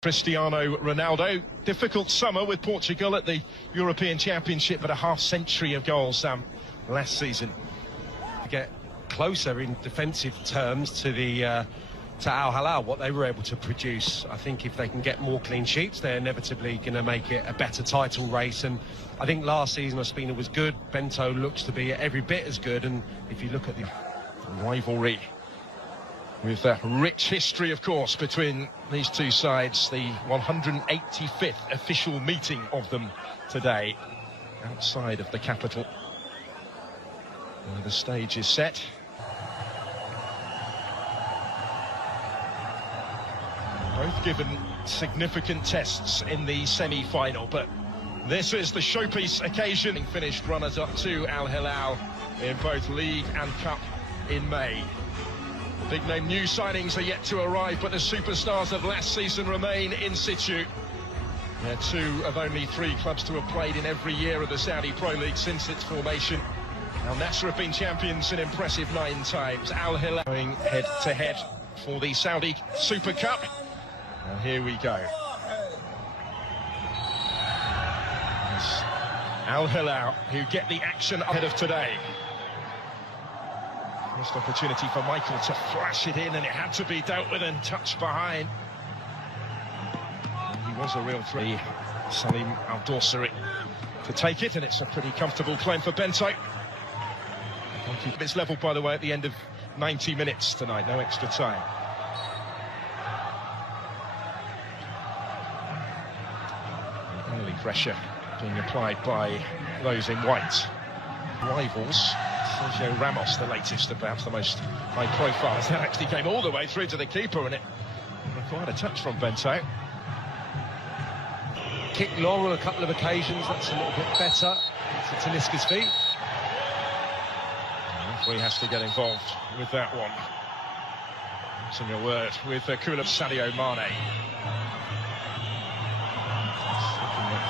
Cristiano Ronaldo. Difficult summer with Portugal at the European Championship, but a half-century of goals last season. Get closer in defensive terms to the to Al Hilal, what they were able to produce. I think if they can get more clean sheets, they're inevitably going to make it a better title race. And I think last season Ospina was good. Bento looks to be every bit as good. And if you look at the rivalry, with a rich history, of course, between these two sides, the 185th official meeting of them today outside of the capital. The stage is set. Both given significant tests in the semi-final, but this is the showpiece occasion. Finished runners-up to Al Hilal in both League and Cup in May. Big-name new signings are yet to arrive, but the superstars of last season remain in situ. They're two of only three clubs to have played in every year of the Saudi Pro League since its formation. Now, Nassar have been champions an impressive 9 times. Al Hilal going head-to-head for the Saudi Super Cup. And here we go. It's Al Hilal who get the action ahead of today. First opportunity for Michael to flash it in, and it had to be dealt with and touched behind. And he was a real threat. Salim Al-Dorsari to take it, and it's a pretty comfortable claim for Bento. It's levelled, by the way, at the end of 90 minutes tonight, no extra time. Early pressure being applied by those in white. Rivals. Sergio Ramos, the latest, and perhaps the most high profile, as that actually came all the way through to the keeper, and it required a touch from Bento. Kicked long on a couple of occasions, that's a little bit better. It's to Talisca's feet. The referee has to get involved with that one. It's in your word with Kula Sadio Mane.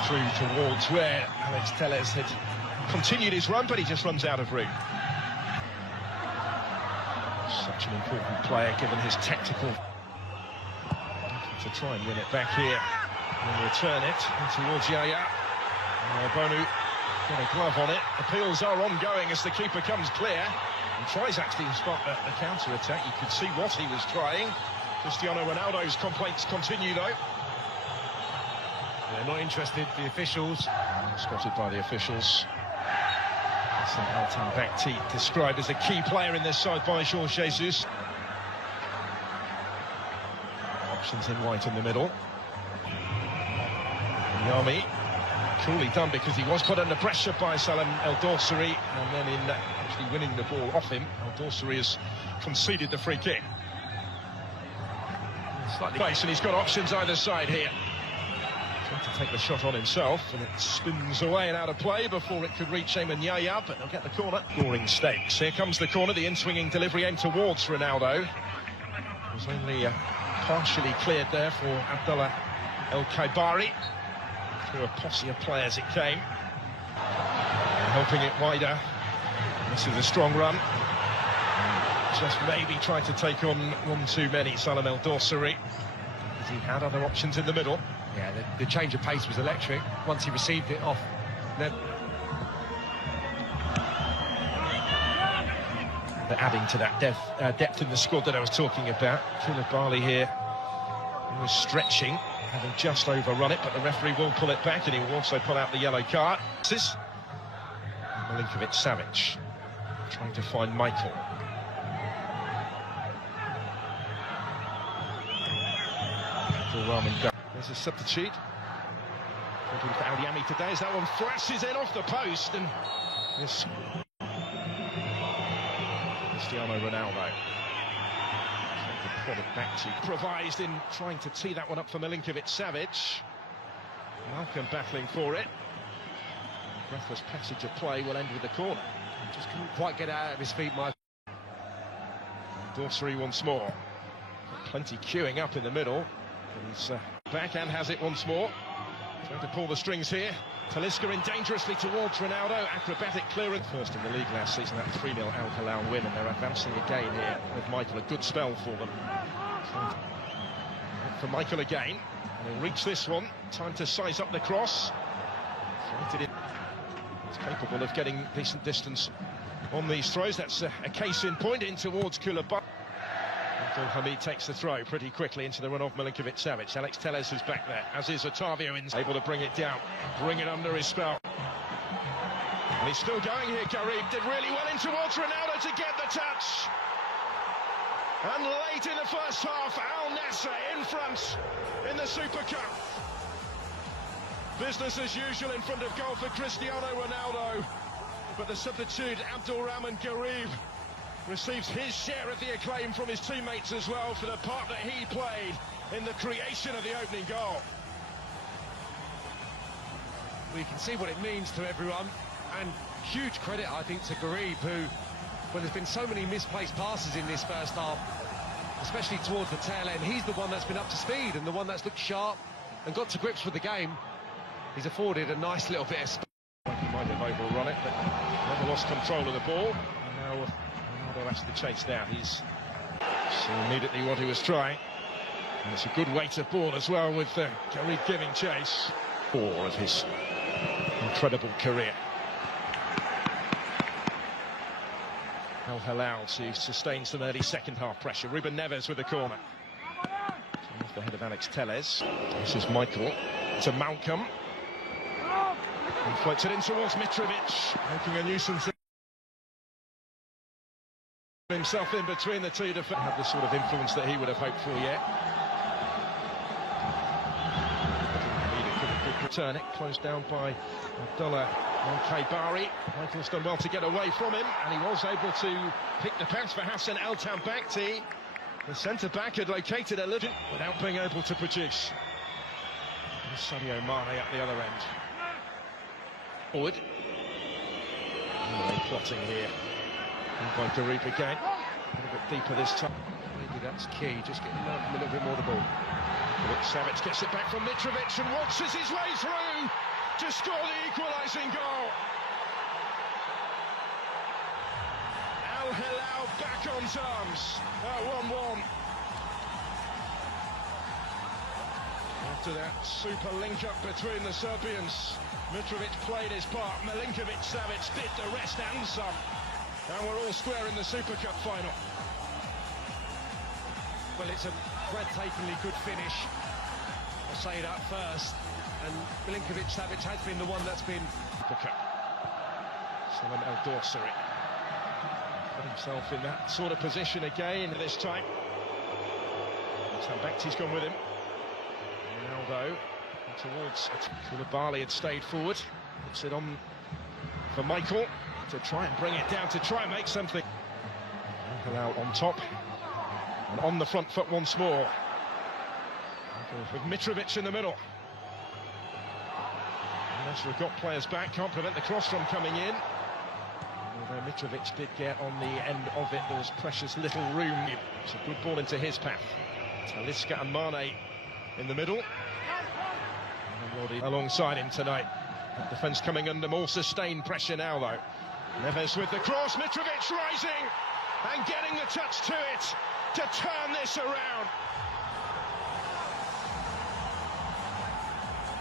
Through towards where Alex Telles had continued his run, but he just runs out of room. Such an important player given his tactical. To try and win it back here and return it towards Yaya. Bonu got a glove on it. Appeals are ongoing as the keeper comes clear and tries actually to spot the counter-attack. You could see what he was trying. Cristiano Ronaldo's complaints continue though. They're not interested, the officials. Spotted by the officials. Altan Bakti described as a key player in this side by Jorge Jesus. Options in white in the middle. Yami, coolly done because he was put under pressure by Salim Al-Dorsari, and then in actually winning the ball off him, Al-Dorsari has conceded the free kick. Slightly base, and he's got options either side here. Trying to take the shot on himself, and it spins away and out of play before it could reach Ayman Yaya, but they'll get the corner. Scoring stakes. Here comes the corner, the in-swinging delivery aimed towards Ronaldo. It was only partially cleared there for Abdullah El-Kaibari. Through a posse of players it came. And helping it wider. This is a strong run. Just maybe tried to take on one too many, Salim Al-Dorsari. He had other options in the middle. Yeah, the change of pace was electric once he received it off. They're adding to that depth in the squad that I was talking about. Koulibaly here, he was stretching, having just overrun it, but the referee will pull it back, and he will also pull out the yellow card. Milinkovic-Savic trying to find Michael. There's a substitute. Looking for Al-Yami today as that one flashes in off the post, and this Cristiano Ronaldo trying to prod it back to improvised in trying to tee that one up for Milinkovic-Savic. Malcolm battling for it. Breathless passage of play will end with the corner. Just couldn't quite get out of his feet, Mike. Dorsari once more. Plenty queuing up in the middle. He's back and has it once more. Trying to pull the strings here. Talisca in dangerously towards Ronaldo. Acrobatic clearance. First in the league last season, that 3-0 Al Hilal win, and they're advancing again here with Michael. A good spell for them. For Michael again. And he'll reach this one. Time to size up the cross. He's capable of getting decent distance on these throws. That's a case in point in towards Koulibaly. Abdul Hamid takes the throw pretty quickly into the run of Milinkovic-Savic. Alex Telles is back there, as is Otavio, able to bring it down, bring it under his spell. And he's still going here, Garib. Did really well in towards Ronaldo to get the touch. And late in the first half, Al Nassr in front in the Super Cup. Business as usual in front of goal for Cristiano Ronaldo. But the substitute, Abdulrahman Garib, receives his share of the acclaim from his teammates as well for the part that he played in the creation of the opening goal. We can see what it means to everyone, and huge credit, I think, to Garib, who, well, there's been so many misplaced passes in this first half, especially towards the tail end. He's the one that's been up to speed and the one that's looked sharp and got to grips with the game. He's afforded a nice little bit of space. He might have overrun it, but never lost control of the ball. And now Ronaldo has to chase down. He's saw immediately what he was trying. And it's a good weight of ball as well, with Garib giving chase. 4 of his incredible career. Al Hilal to sustain some early second half pressure. Ruben Neves with the corner. Off the head of Alex Telles. This is Michael to Malcolm. He floats it in towards Mitrovic, making a nuisance of himself in between the two defenders. Have the sort of influence that he would have hoped for yet. Could return it, closed down by Abdullah Al-Khaibari. Michael's done well to get away from him, and he was able to pick the pass for Hassan El-Tambakti. The centre-back had located a little without being able to produce. There's Sadio Mane at the other end. Forward. Oh, plotting here. By Garib again. A little bit deeper this time. Maybe that's key, just getting a little bit more the ball. Savic gets it back from Mitrovic and waltzes his way through to score the equalising goal. Al Hilal back on terms at 1-1. After that super link-up between the Serbians, Mitrovic played his part, Milinkovic-Savic did the rest and some. And we're all square in the Super Cup final. Well, it's a breathtakingly good finish. I'll say that first. And Milinkovic-Savic has been the one that's been... Super Cup. Salem El Dorsari put himself in that sort of position again this time. Tambakti's gone with him. Ronaldo towards Koulibaly had stayed forward. Puts it on for Michael to try and bring it down, to try and make something. Hilal on top and on the front foot once more. With Mitrovic in the middle. Nasser got players back, can't prevent the cross from coming in. Although Mitrovic did get on the end of it, there was precious little room. It's a good ball into his path. Talisca and Mane in the middle. Alongside him tonight. That defence coming under more sustained pressure now, though. Neves with the cross, Mitrovic rising and getting the touch to it to turn this around.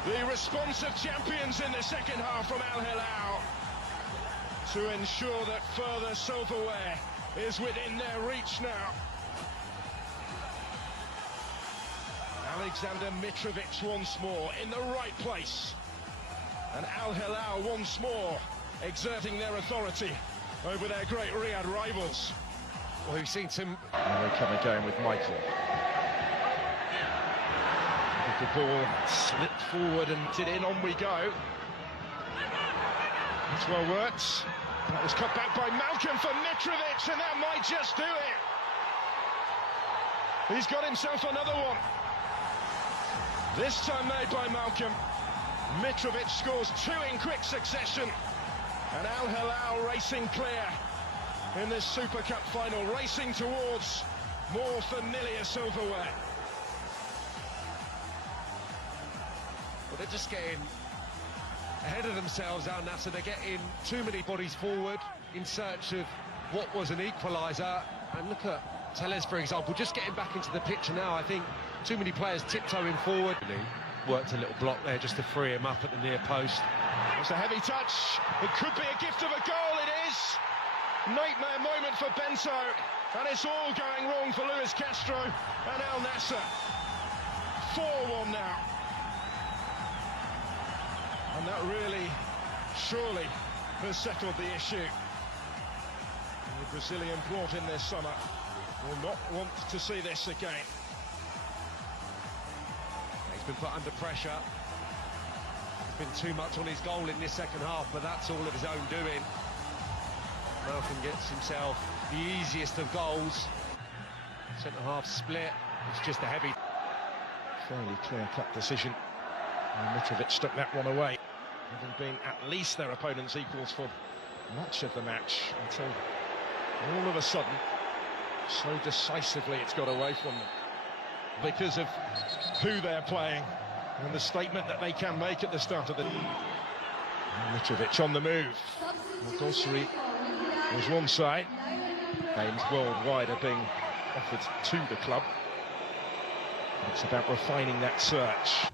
The response of champions in the second half from Al Hilal to ensure that further silverware is within their reach now. Alexander Mitrovic once more in the right place, and Al Hilal once more exerting their authority over their great Riyadh rivals. Well, we've seen some... And they come again with Michael. The ball slipped forward and did in, on we go. That's well worked. That was cut back by Malcolm for Mitrovic, and that might just do it. He's got himself another one. This time made by Malcolm. Mitrovic scores 2 in quick succession. And Al Hilal racing clear in this Super Cup final, racing towards more familiar silverware. Well, they're just getting ahead of themselves, Al Nassr. They're getting too many bodies forward in search of what was an equaliser. And look at Tellez, for example, just getting back into the picture now. I think too many players tiptoeing forward. Worked a little block there just to free him up at the near post. It's a heavy touch. It could be a gift of a goal. It is. Nightmare moment for Bento. And it's all going wrong for Luis Castro and Al Nassr. 4-1 now. And that really, surely, has settled the issue. The Brazilian brought in this summer will not want to see this again. He's been put under pressure. There's been too much on his goal in this second half, but that's all of his own doing. Malcolm gets himself the easiest of goals. Centre-half split. It's just a heavy... Fairly clear-cut decision. And Mitrovic took that one away. Having been at least their opponent's equals for much of the match, until all of a sudden, so decisively it's got away from them. Because of who they're playing and the statement that they can make at the start of the... Mitrovic on the move. Gosri was one side. Games worldwide are being offered to the club. It's about refining that search.